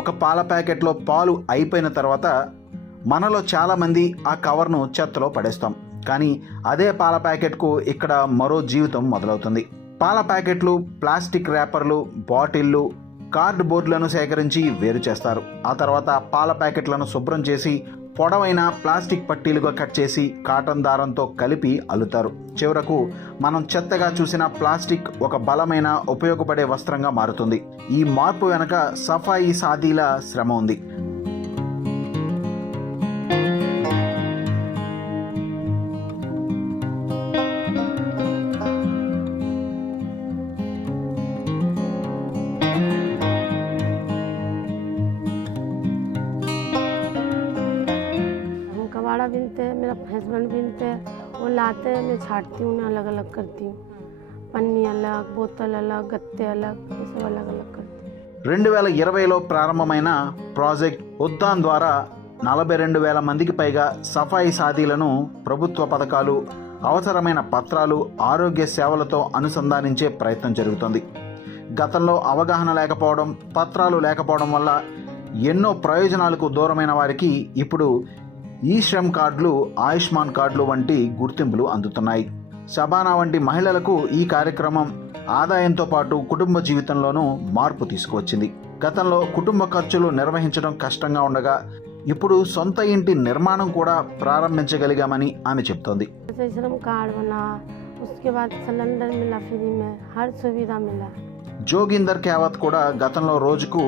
ఒక పాల ప్యాకెట్లో పాలు అయిపోయిన తర్వాత మనలో చాలామంది ఆ కవర్ను చెత్తలో పడేస్తాం. కానీ అదే పాల ప్యాకెట్కు ఇక్కడ మరో జీవితం మొదలవుతుంది. పాల ప్యాకెట్లు, ప్లాస్టిక్ ర్యాపర్లు, బాటిళ్ళు, కార్డ్ బోర్డులను సేకరించి వేరు చేస్తారు. ఆ తర్వాత పాల ప్యాకెట్లను శుభ్రం చేసి పొడవైన ప్లాస్టిక్ పట్టీలుగా కట్ చేసి కాటన్ దారంతో కలిపి అల్లుతారు. చివరకు మనం చెత్తగా చూసిన ప్లాస్టిక్ ఒక బలమైన ఉపయోగపడే వస్త్రంగా మారుతుంది. ఈ మార్పు వెనక సఫాయి సాదీల శ్రమ ఉంది. कबाड़ा बीनते हैं, मेरा हस्बैंड बीनते हैं, वो लाते हैं, मैं छाटती हूँ, अलग अलग करती हूँ, पन्नी अलग, बोतल अलग, गत्ते अलग, ये सब अलग अलग करती हूँ. 2020లో ప్రారంభమైన ప్రాజెక్ట్ ఉద్దాన్ ద్వారా 42,000 మందికి పైగా సఫాయి సాదీలను ప్రభుత్వ పథకాలు, అవసరమైన పత్రాలు, ఆరోగ్య సేవలతో అనుసంధానించే ప్రయత్నం జరుగుతుంది. గతంలో అవగాహన లేకపోవడం, పత్రాలు లేకపోవడం వల్ల ఎన్నో ప్రయోజనాలకు దూరమైన వారికి ఇప్పుడు ఈ శ్రమ్ కార్డులు, ఆయుష్మాన్ కార్డులు వంటి గుర్తింపులు అందుతున్నాయి. శబానా వంటి మహిళలకు ఈ కార్యక్రమం ఆదాయంతో పాటు కుటుంబ జీవితంలోనూ మార్పు తీసుకువచ్చింది. గతంలో కుటుంబ ఖర్చులు నిర్వహించడం కష్టంగా ఉండగా ఇప్పుడు సొంత ఇంటి నిర్మాణం కూడా ప్రారంభించగలిగామని ఆమె చెప్తోంది. श्रम कार्ड बना, उसके बाद सिलेंडर मिला फ्री में, हर सुविधा मिला. జోగిందర్ క్యావత్ కూడా గతంలో రోజుకు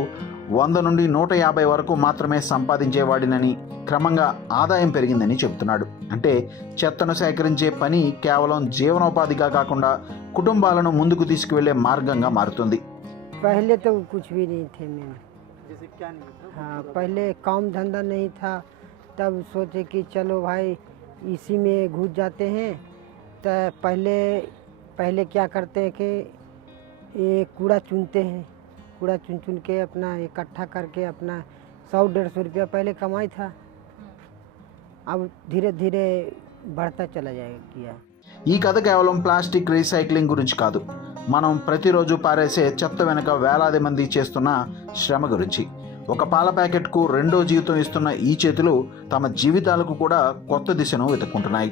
100 నుండి 150 వరకు మాత్రమే సంపాదించేవాడినని, క్రమంగా ఆదాయం పెరిగిందని చెబుతున్నాడు. అంటే చెత్తను సేకరించే పని కేవలం జీవనోపాధిగా కాకుండా కుటుంబాలను ముందుకు తీసుకువెళ్లే మార్గంగా మారుతుంది. पहले तो कुछ भी नहीं थे मेरे, हाँ पहले काम धंधा नहीं था, तब सोचे कि चलो भाई इसी में घुस जाते हैं. तो पहले क्या करते हैं कि ये कूड़ा चुनते हैं, कूड़ा चुन के अपना इकट्ठा करके अपना 100-150 रुपया पहले कमाई था. अब धीरे धीरे बढ़ता चला जाएगा. ఈ కథ కేవలం ప్లాస్టిక్ రీసైక్లింగ్ గురించి కాదు, మనం ప్రతిరోజు పారేసే చెత్త వెనుక వేలాది మంది చేస్తున్న శ్రమ గురించి. ఒక పాల ప్యాకెట్కు రెండో జీవితం ఇస్తున్న ఈ చేతులు తమ జీవితాలకు కూడా కొత్త దిశను వెతుక్కుంటున్నాయి.